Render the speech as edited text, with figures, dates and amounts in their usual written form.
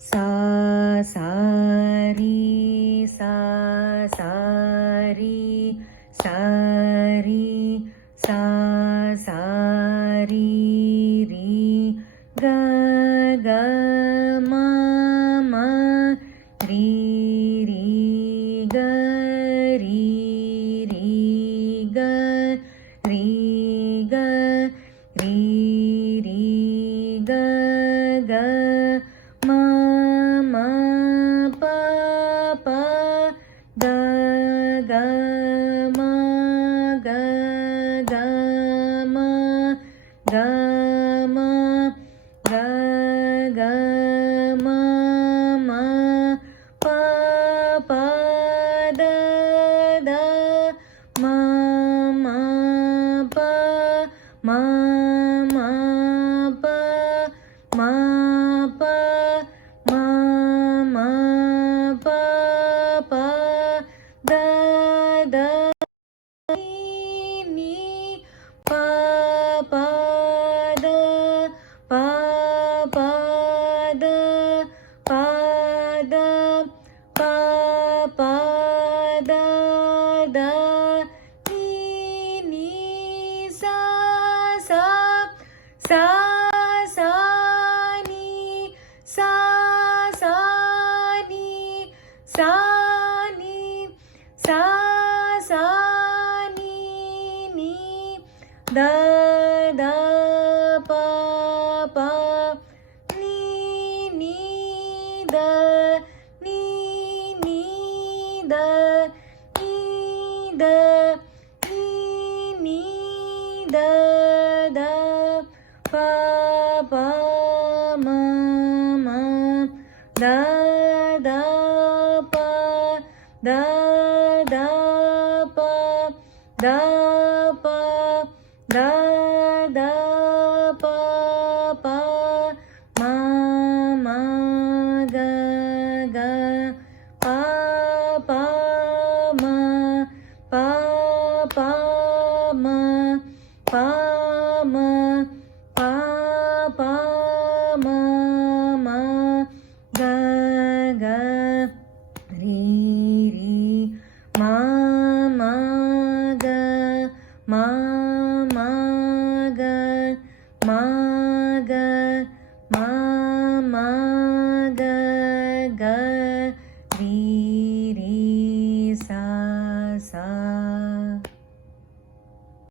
सा सा री सा सा री सा री सा सा री री ग ग म म री री ग री री ग રી ગ રી રી ગ ગ મ મ પ પ ગ ગ મ ગ ગ મ ગ મ ગ ગ મ મ પ પ દ દ મ મ પ મ મ પ મ પ મ મ પ પ દ દ ની પ પ દ પ પ દ પ દ પ પ દ દ ની સા સા સા સા ની સા સા ની સા ની સા સા ની દ દ પ પ ની દ ની દ ની દ ની દ દ પ પ મ મ દ દ પ દ દ પ દ પ દ દ પ પ મ મ ગ ગ પ પ મ પ પ મ પ મ પ પ મ મ ગ ગ રી રી મ મ ગ મ મ ગ મ